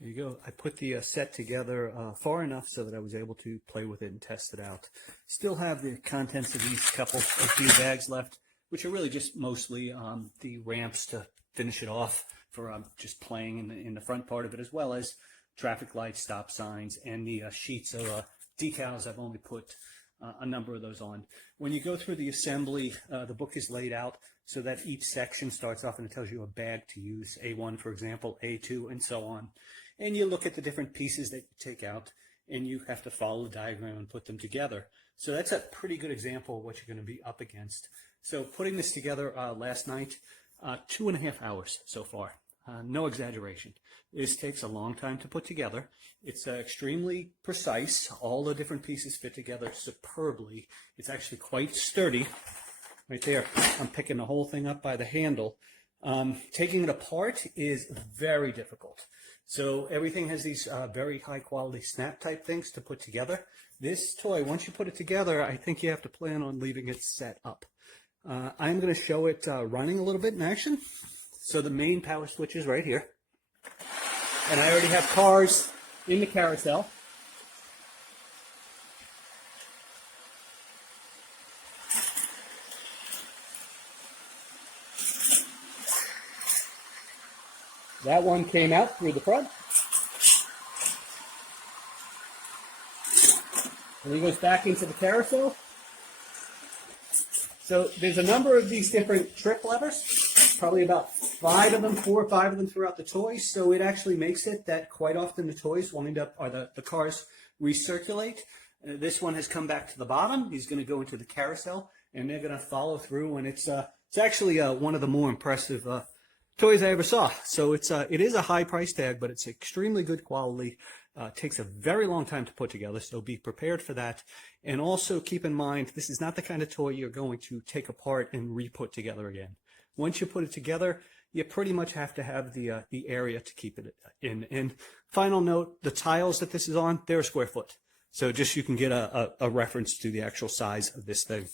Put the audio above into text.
There you go. I put the set together far enough so that I was able to play with it and test it out. Still have the contents of these a few bags left, which are really just mostly the ramps to finish it off for just playing in the front part of it, as well as traffic lights, stop signs, and the sheets of decals. I've only put a number of those on. When you go through the assembly, the book is laid out so that each section starts off and it tells you a bag to use, A1 for example, A2, and so on. And you look at the different pieces that you take out, and you have to follow the diagram and put them together. So that's a pretty good example of what you're going to be up against. So putting this together last night, 2.5 hours so far. No exaggeration. This takes a long time to put together. It's extremely precise. All the different pieces fit together superbly. It's actually quite sturdy. Right there, I'm picking the whole thing up by the handle. Taking it apart is very difficult. So everything has these very high quality snap type things to put together. This toy, once you put it together, I think you have to plan on leaving it set up. I'm going to show it running a little bit in action. So the main power switch is right here. And I already have cars in the carousel. That one came out through the front. And he goes back into the carousel. So there's a number of these different trip levers, probably about 4 or 5 of them throughout the toy. So it actually makes it that quite often the toys wind up, or the cars recirculate. This one has come back to the bottom. He's going to go into the carousel, and they're going to follow through. And it's actually one of the more impressive toys I ever saw. So it is a high price tag, but it's extremely good quality. Takes a very long time to put together, so be prepared for that. And also keep in mind, this is not the kind of toy you're going to take apart and re-put together again. Once you put it together, you pretty much have to have the area to keep it in. And final note, the tiles that this is on, they're a square foot. So just you can get a reference to the actual size of this thing.